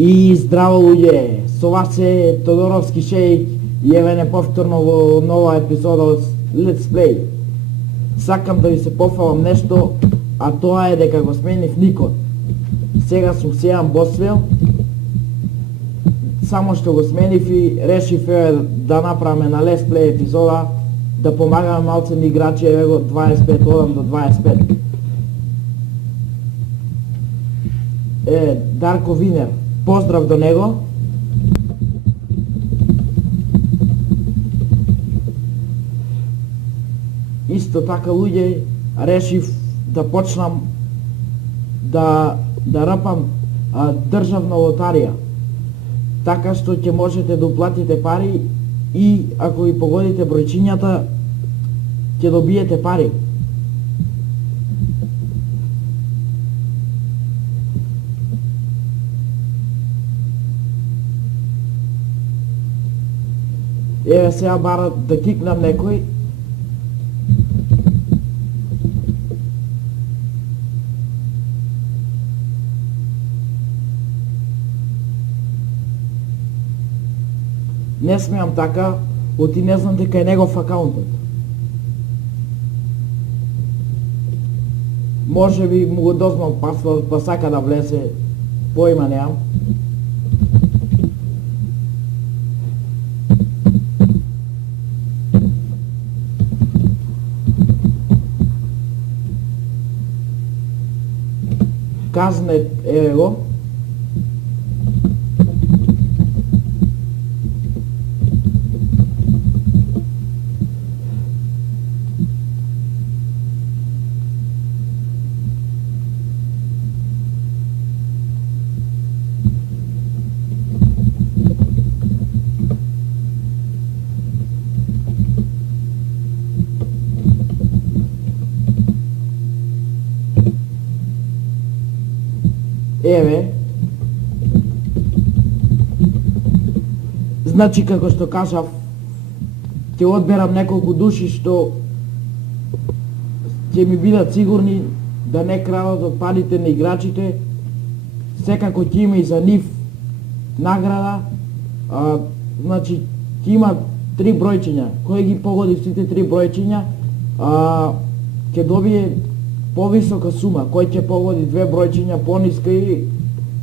И здраво луѓе, со вас е Тодоровски шејк и еве неповторно во нова епизода од Let's Play. Сакам да ви се пофалам нешто, а тоа е дека го сменив никот. Сега сум Сејан Босвел, само што го сменив и решив да направиме на Let's Play епизода, да помагаме малце на играчи, еве го 25 одам до 25. Дарко Винер, поздрав до него. Исто така луѓе, решив да почнам да рапам државна лотарија, така што ќе можете да уплатите пари и ако ви погодите бројчињата ќе добиете пари. Еве сега бара да кикнам некој. Не смеам така, оти не знам дека е негов акаунтот. Може би му го дознал пасворд, па сака да влезе, поима неам. Казнет, еве го. Еве, значи како што кажав, ќе одберам неколку души што ќе ми бидат сигурни да не крадат од парите на играчите. Секако ќе има и за нив награда, значи ќе има 3 бројчиња, кој ги погоди сите 3 бројчиња ќе добие повисока сума, кој ќе погоди 2 бројчиња пониска и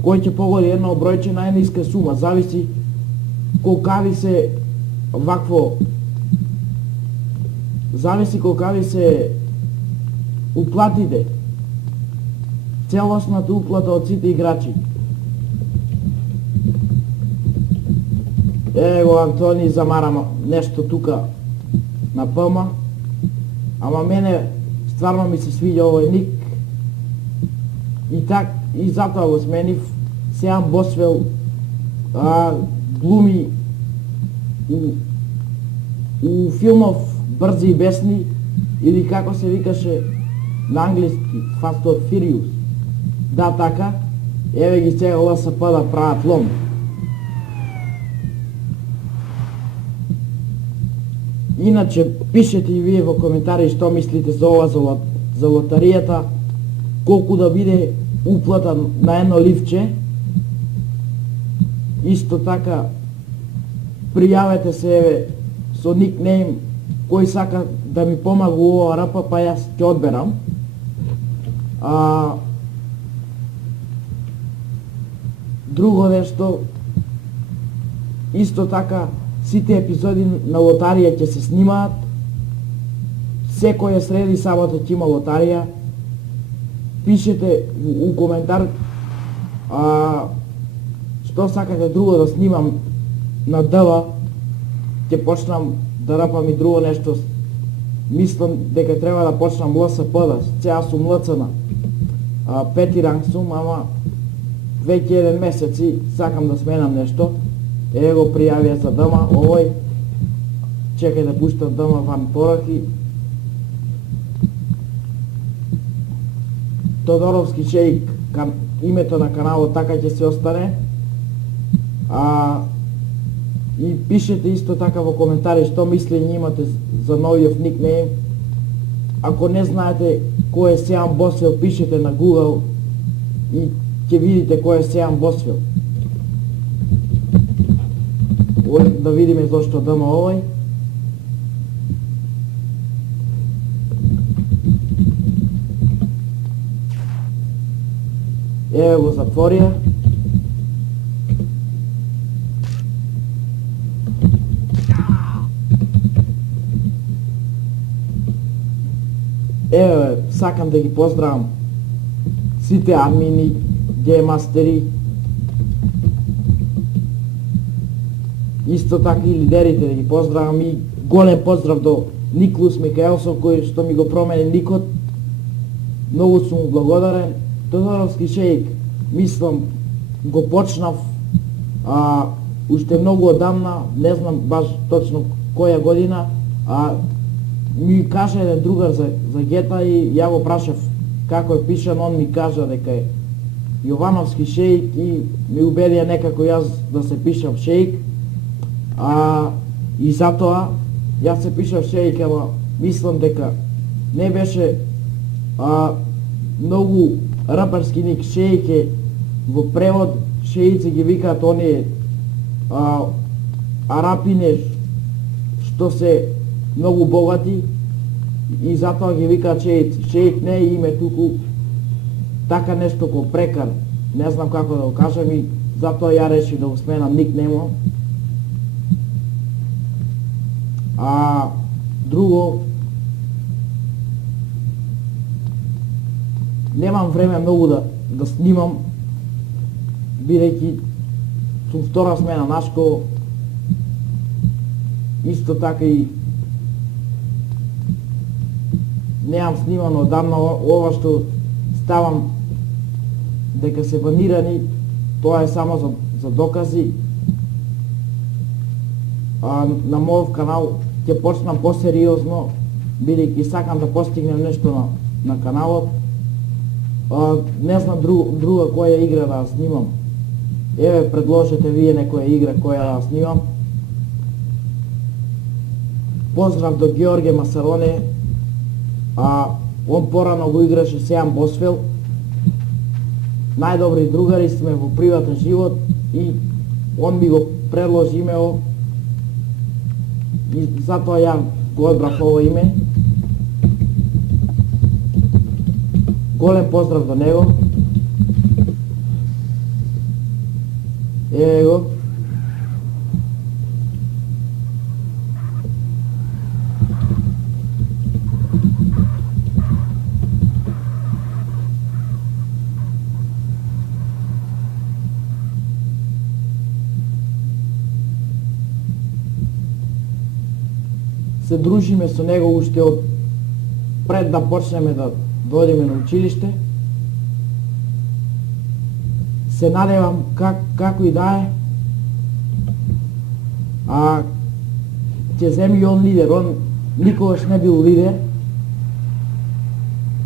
кој ќе погоди едно бројче најниска сума, зависи колкави се вакво, зависи колкави се уплатите, целосната уплата од сите играчи. Ево Антони замарам нешто тука на ПМ, ама мене стварно ми се свиѓа овој ник и затоа го сменив. Сејан Босвел глуми у филмов Брзи и бесни, или како се викаше на англиски Fast and Furious. Да, така, еве ги сега ЛСП да прават лом. Иначе, пишете и вие во коментари што мислите за ова, за лотаријата, колку да биде уплата на едно ливче. Исто така, пријавете се еве со никнейм кој сака да ми помага у ова рапа, па јас ќе одберам. Друго нешто, исто така, сите епизоди на лотарија ќе се снимаат. Секоја среда и сабота ќе има лотарија. Пишете у коментар што сакате друго да снимам на ДВ. Ќе почнам да рапам и друго нешто. Мислам дека треба да почнам ЛСП, сега сум ЛЦН. 5 ранг сум, ама веќе 1 месец и сакам да сменам нешто. Ево го пријавија за ДМ, овој. Чекај да пуштам ДМ ван пораки. Тодоровски шејк, името на каналот така ќе се остане. И пишете исто така во коментари што мислење имате за новиот никнейм. Ако не знаете кој е Сејан Босвел, пишете на Google и ќе видите кој е Сејан Босвел. Да видиме зошто дама овој. Еве го затворија. Еве, сакам да ги поздравам сите админи, геймастери, исто така и лидерите да ги поздравам и голем поздрав до Никлус Микаелсов кој што ми го промени никот. Многу сум му благодарен. Тодоровски шеик, мислам, го почнав уште многу одамна, не знам баш точно која година, ми кажа еден другар за гета и ја го прашав како е пишан, он ми кажа дека е Јовановски шеик и ми убедија некако јас да се пишам шеик. И затоа јас се пишав шеик, ама мислам дека не беше многу рапарски ник. Шеик е во превод, шеици ги викаат оние арапине што се многу богати и затоа ги викаат шеици. Шеик не е име, туку така нешто ко прекар, не знам како да го кажам и затоа ја решив да го сменам никнемо. Друго, немам време многу да снимам, бидејќи сум втора смена на школа, исто така и немам снимано одамна. Ова што ставам дека се банирани, тоа е само за докази. На мојот канал ќе почнам посериозно, бидејќи сакам да постигнем нешто на каналот. Не знам друга која игра да снимам. Еве, предложете вие некоја игра која да снимам. Поздрав до Георге Масароне. Он порано го играше Сејан Босвел. Најдобри другари сме во приватен живот и он ми го предложи имео и затоа ја го одбрав ово име. Голем поздрав до него. Еве го. Се дружиме со него уште од пред да почнеме да дојдеме на училиште. Се надевам како и да е, ќе земи он лидер. Он никогаш не бил лидер,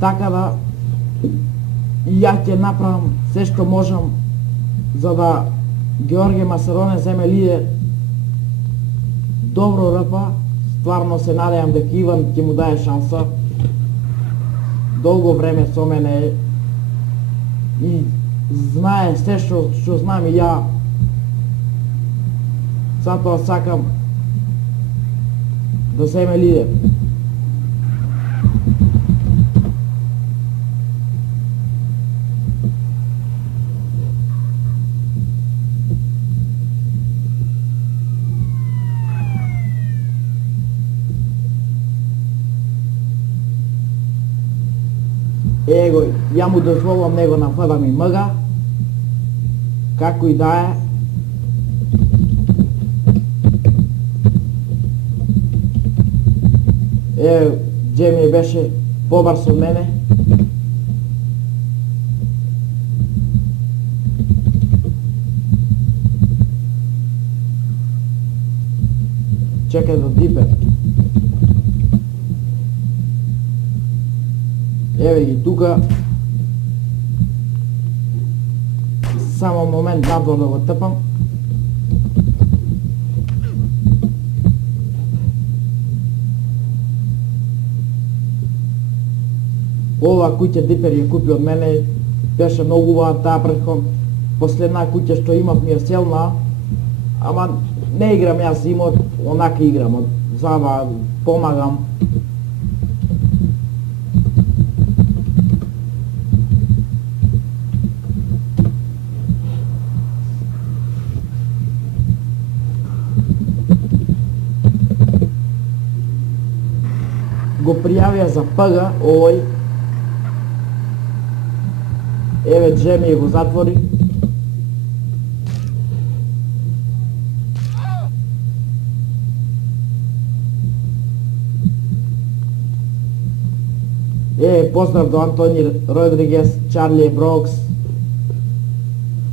така да и ја ќе направам се што можам за да Георге Масароне земе лидер. Добро РП. Стварно се надевам дека Иван ќе му даде шанса. Долго време со мене е и знае се што знам и ја. Затоа сакам да земе лидер. Его, ја му дозволам него на фада ми мга, како и да е. Джеми беше побрз од мене. Чекај до дипер. Еве ги тука. Само момент надвор да го тъпам. Ова куќа дипер ја купи од мене, беше многу убава таа претходна. Последна куќа што имав ми ја селна, ама не играм јас имот, онака играм, заба помагам. Го пријавија за ПГ овој. Еве Джеми го затвори. Поздрав до Антони Родригес, Чарли Брокс.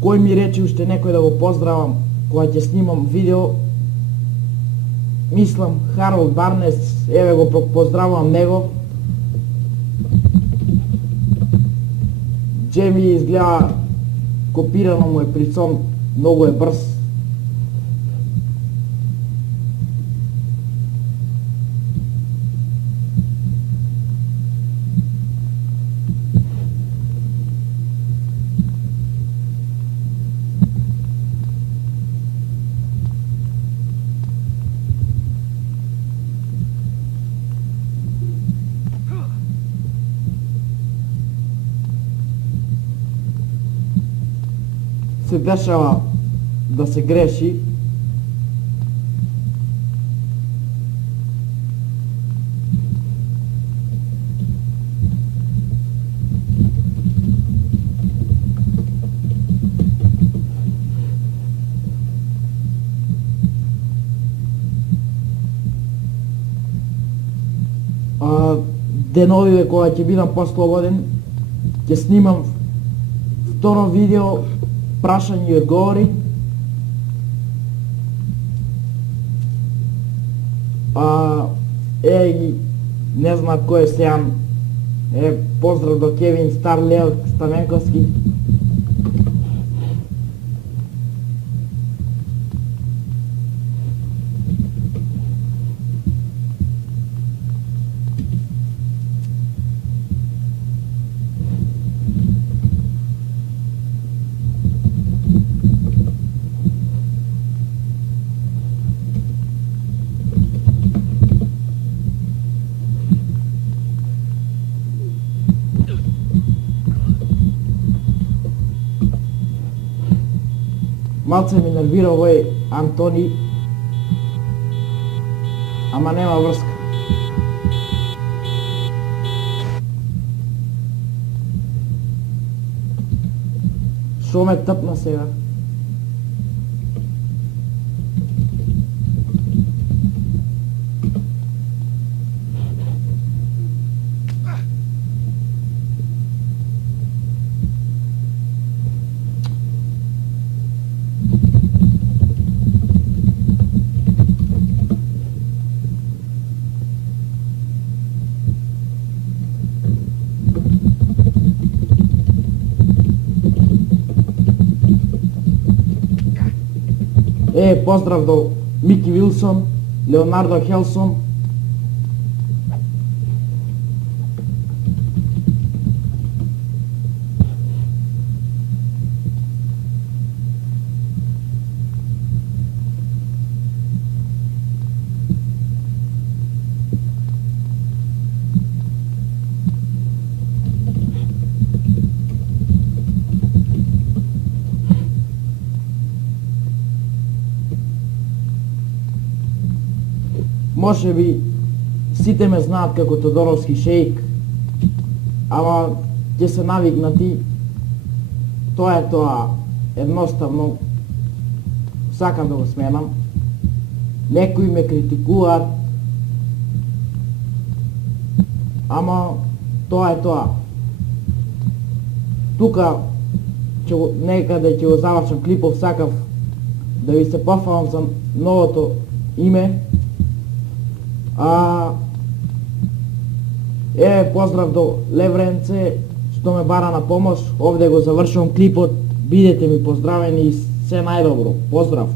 Кој ми рече уште некој да го поздравам кога ќе снимам видео? Мислам Харолд Барнес, еве го поздравувам него. Джеми изгледа копирано му е прицом, многу е брз. Се дешава да се греши. Деновиве кога ќе бидам послободен, ќе снимам второ видео прашање и одговори. Не знам кој е Сејан. Поздрав до Кевин Старлео Ставенковски. Малце ми нервира овој Антони, ама нема врска. Шо ме тъпна сега? Поздрав до Мики Вилсон, Леонардо Хелсон. Може би сите ме знаат како Тодоровски шеик, ама ќе се навикнати. Тоа е тоа, едноставно сакам да го сменам. Некои ме критикуваат, ама тоа е тоа. Тука некаде ќе го завршам клипов, сакав да ви се пофалам за новото име. Поздрав до Левренце, што ме бара на помош. Овде го завршувам клипот. Бидете ми поздравени и се најдобро. Поздрав!